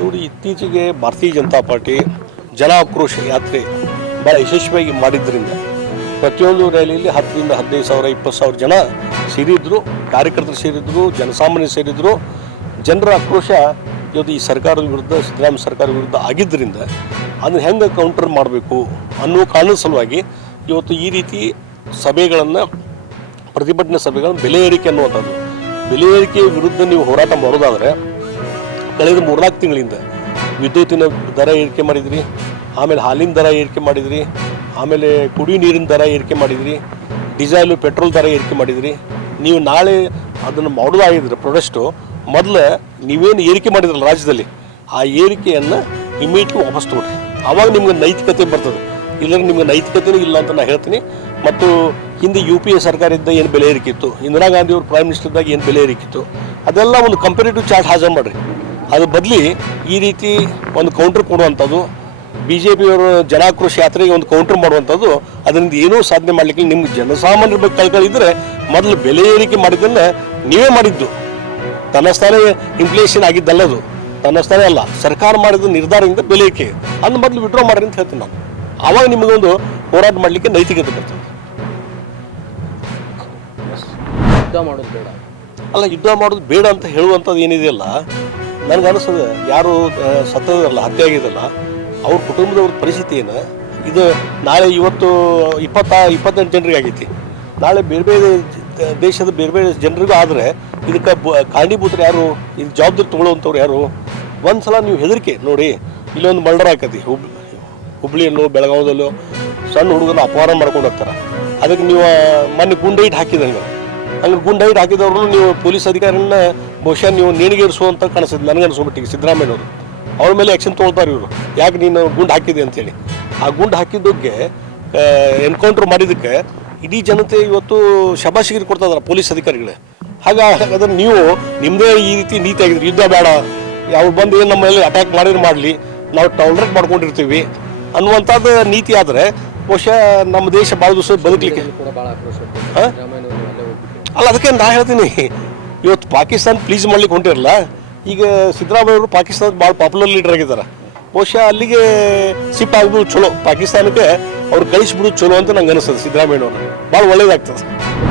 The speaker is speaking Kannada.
ನೋಡಿ, ಇತ್ತೀಚೆಗೆ ಭಾರತೀಯ ಜನತಾ ಪಾರ್ಟಿ ಜನ ಆಕ್ರೋಶ ಯಾತ್ರೆ ಭಾಳ ಯಶಸ್ವಿಯಾಗಿ ಮಾಡಿದ್ದರಿಂದ ಪ್ರತಿಯೊಂದು ರ್ಯಾಲಿಯಲ್ಲಿ 10ರಿಂದ 15,000 20,000 ಜನ ಸೇರಿದ್ರು, ಕಾರ್ಯಕರ್ತರು ಸೇರಿದ್ರು, ಜನಸಾಮಾನ್ಯರು ಸೇರಿದ್ರು. ಜನರ ಆಕ್ರೋಶ ಇವತ್ತು ಈ ಸರ್ಕಾರದ ವಿರುದ್ಧ, ಸಿದ್ದರಾಮಯ್ಯ ಸರ್ಕಾರದ ವಿರುದ್ಧ ಆಗಿದ್ದರಿಂದ ಅದನ್ನು ಹೆಂಗೆ ಕೌಂಟರ್ ಮಾಡಬೇಕು ಅನ್ನೋ ಕಾರಣದ ಸಲುವಾಗಿ ಇವತ್ತು ಈ ರೀತಿ ಸಭೆಗಳನ್ನು, ಪ್ರತಿಭಟನೆ ಸಭೆಗಳನ್ನು ಬೆಲೆ ಏರಿಕೆ ಅನ್ನುವಂಥದ್ದು. ಬೆಲೆ ಏರಿಕೆ ವಿರುದ್ಧ ನೀವು ಹೋರಾಟ ಮಾಡೋದಾದರೆ ಕಳೆದ 3-4 ತಿಂಗಳಿಂದ ವಿದ್ಯುತ್ತಿನ ದರ ಏರಿಕೆ ಮಾಡಿದ್ರಿ, ಆಮೇಲೆ ಹಾಲಿನ ದರ ಏರಿಕೆ ಮಾಡಿದ್ರಿ, ಆಮೇಲೆ ಕುಡಿಯುವ ನೀರಿನ ದರ ಏರಿಕೆ ಮಾಡಿದ್ರಿ, ಡೀಸೆಲ್ ಪೆಟ್ರೋಲ್ ದರ ಏರಿಕೆ ಮಾಡಿದ್ರಿ. ನೀವು ನಾಳೆ ಅದನ್ನು ಮಾಡೋದಾಗಿದ್ರೆ ಪ್ರೊಡಕ್ಟು ಮೊದಲು ನೀವೇನು ಏರಿಕೆ ಮಾಡಿದ್ರಲ್ಲ ರಾಜ್ಯದಲ್ಲಿ, ಆ ಏರಿಕೆಯನ್ನು ಇಮಿಡಿಯೇಟ್ಲಿ ವಾಪಸ್ ತೊಗೊಳ್ರಿ. ಆವಾಗ ನಿಮ್ಗೆ ನೈತಿಕತೆ ಬರ್ತದೆ. ಇಲ್ಲದ್ರೆ ನಿಮ್ಗೆ ನೈತಿಕತೆಯೂ ಇಲ್ಲ ಅಂತ ನಾನು ಹೇಳ್ತೀನಿ. ಮತ್ತು ಹಿಂದೆ UPA ಸರ್ಕಾರ ಇದ್ದ ಏನು ಬೆಲೆ ಏರಿಕಿತ್ತು, ಇಂದಿರಾ ಗಾಂಧಿ ಅವರು ಪ್ರೈಮ್ ಮಿನಿಸ್ಟರ್ ಇದ್ದಾಗ ಏನು ಬೆಲೆ ಏರಿಕಿತ್ತು, ಅದೆಲ್ಲ ಒಂದು ಕಂಪೇರೇಟಿವ್ ಚಾರ್ಟ್ ಹಾಜರು ಮಾಡಿರಿ. ಅದ್ರ ಬದಲಿ ಈ ರೀತಿ ಒಂದು ಕೌಂಟರ್ ಕೊಡುವಂಥದ್ದು, BJPಯವರು ಜನಾಕ್ರೋಶ ಯಾತ್ರೆಗೆ ಒಂದು ಕೌಂಟರ್ ಮಾಡುವಂಥದ್ದು, ಅದರಿಂದ ಏನೂ ಸಾಧನೆ ಮಾಡಲಿಕ್ಕೆ ನಿಮ್ಗೆ ಜನಸಾಮಾನ್ಯರ ಬಗ್ಗೆ ಕಳ್ಕೊಳ್ಳಿದ್ರೆ ಮೊದಲು ಬೆಲೆ ಏರಿಕೆ ಮಾಡಿದ್ದನ್ನು ನೀವೇ ಮಾಡಿದ್ದು. ತನ್ನಸ್ಥಾನೇ ಇನ್ಫ್ಲೇಷನ್ ಆಗಿದ್ದಲ್ಲದು, ತನ್ನಸ್ಥಾನೇ ಅಲ್ಲ, ಸರ್ಕಾರ ಮಾಡಿದ ನಿರ್ಧಾರದಿಂದ ಬೆಲೆ ಏರಿಕೆ ಅದನ್ನ ಮೊದಲು ವಿಡ್ರಾ ಮಾಡಿರಿ ಅಂತ ಹೇಳ್ತೀನಿ ನಾನು. ಆವಾಗ ನಿಮಗೊಂದು ಹೋರಾಟ ಮಾಡಲಿಕ್ಕೆ ನೈತಿಕತೆ ಬರ್ತದೆ. ಯುದ್ಧ ಮಾಡೋದು ಬೇಡ ಅಲ್ಲ, ಯುದ್ಧ ಮಾಡೋದು ಬೇಡ ಅಂತ ಹೇಳುವಂಥದ್ದು ಏನಿದೆಯಲ್ಲ, ನನಗೆ ಅನಿಸ್ತದೆ ಯಾರು ಸತ್ತದಲ್ಲ, ಹತ್ಯೆ ಆಗಿದಲ್ಲ, ಅವ್ರ ಕುಟುಂಬದವ್ರ ಪರಿಸ್ಥಿತಿ ಏನು ಇದು. ನಾಳೆ ಇವತ್ತು 28 ಜನರಿಗೆ ಆಗೈತಿ, ನಾಳೆ ಬೇರೆ ಬೇರೆ ದೇಶದ ಬೇರೆ ಬೇರೆ ಜನರಿಗೂ ಆದರೆ ಇದಕ್ಕೆ ಕಾರಣೀಭೂತರು ಯಾರು, ಇದು ಜವಾಬ್ದಾರಿ ತೊಗೊಳ್ಳುವಂಥವ್ರು ಯಾರು? ಒಂದು ಸಲ ನೀವು ಹೆದರಿಕೆ ನೋಡಿ, ಇಲ್ಲೊಂದು ಮರ್ಡರ್ ಆಕತಿ ಹುಬ್ಳಿಯಲ್ಲೋ ಬೆಳಗಾವದಲ್ಲೋ ಸಣ್ಣ ಹುಡುಗನ ಅಪಹಾರ ಮಾಡ್ಕೊಂಡು ಹೋಗ್ತಾರೆ. ಅದಕ್ಕೆ ನೀವು ಮೊನ್ನೆ ಗುಂಡೈಟ್ ಹಾಕಿದಂಗೆ, ಹಂಗೆ ಗುಂಡೈಟ್ ಹಾಕಿದವ್ರು ನೀವು ಪೊಲೀಸ್ ಅಧಿಕಾರಿನ ಬಹುಶಃ ನೀವು ನೇಣಿಗೇರಿಸುವಂತ ಕಾಣಿಸ್ತದೆ ನನಗನ್ಸ್ಬಿಟ್ಟಿಗೆ. ಸಿದ್ದರಾಮಯ್ಯನವರು ಅವ್ರ ಮೇಲೆ ಆ್ಯಕ್ಷನ್ ತೊಗೊಳ್ತಾರೆ ಇವರು, ಯಾಕೆ ನೀನು ಗುಂಡು ಹಾಕಿದೆ ಅಂತೇಳಿ. ಆ ಗುಂಡು ಹಾಕಿದ್ದಕ್ಕೆ ಎನ್ಕೌಂಟ್ರ್ ಮಾಡಿದ್ದಕ್ಕೆ ಇಡೀ ಜನತೆ ಇವತ್ತು ಶಬಾಷಿಗಿರಿ ಕೊಡ್ತಾ ಇದಾರೆ ಪೊಲೀಸ್ ಅಧಿಕಾರಿಗಳೇ. ಹಾಗಾದ್ರೆ ನೀವು ನಿಮ್ಮದೇ ಈ ರೀತಿ ನೀತಿ ಆಗಿದ್ರಿ, ಯುದ್ಧ ಬೇಡ, ಯಾವ ಬಂದು ಏನು ನಮ್ಮ ಮೇಲೆ ಅಟ್ಯಾಕ್ ಮಾಡಿದ್ರೆ ಮಾಡಲಿ, ನಾವು ಟಾಲರೇಟ್ ಮಾಡ್ಕೊಂಡಿರ್ತೀವಿ ಅನ್ನುವಂಥದ್ದು ನೀತಿ ಆದರೆ ಬಹುಶಃ ನಮ್ಮ ದೇಶ ಭಾಳ ದಿವಸ ಬದುಕಲಿಕ್ಕೆ ಅಲ್ಲ. ಅದಕ್ಕೆ ನಾನು ಹೇಳ್ತೀನಿ, ಇವತ್ತು ಪಾಕಿಸ್ತಾನ ಪ್ಲೀಸ್ ಮಾಡ್ಲಿಕ್ಕೆ ಹೊಂಟಿರಲ್ಲ. ಈಗ ಸಿದ್ದರಾಮಯ್ಯ ಅವರು ಪಾಕಿಸ್ತಾನದ ಭಾಳ ಪಾಪ್ಯುಲರ್ ಲೀಡರ್ ಆಗಿದ್ದಾರೆ. ಬಹುಶಃ ಅಲ್ಲಿಗೆ ಶಿಫ್ಟ್ ಆಗ್ಬೋದು ಚಲೋ, ಪಾಕಿಸ್ತಾನಕ್ಕೆ ಅವ್ರು ಕಳಿಸ್ಬಿಡೋದು ಚಲೋ ಅಂತ ನಂಗೆ ಅನಿಸ್ತದೆ. ಸಿದ್ದರಾಮಯ್ಯನವರು ಭಾಳ ಒಳ್ಳೇದಾಗ್ತದೆ.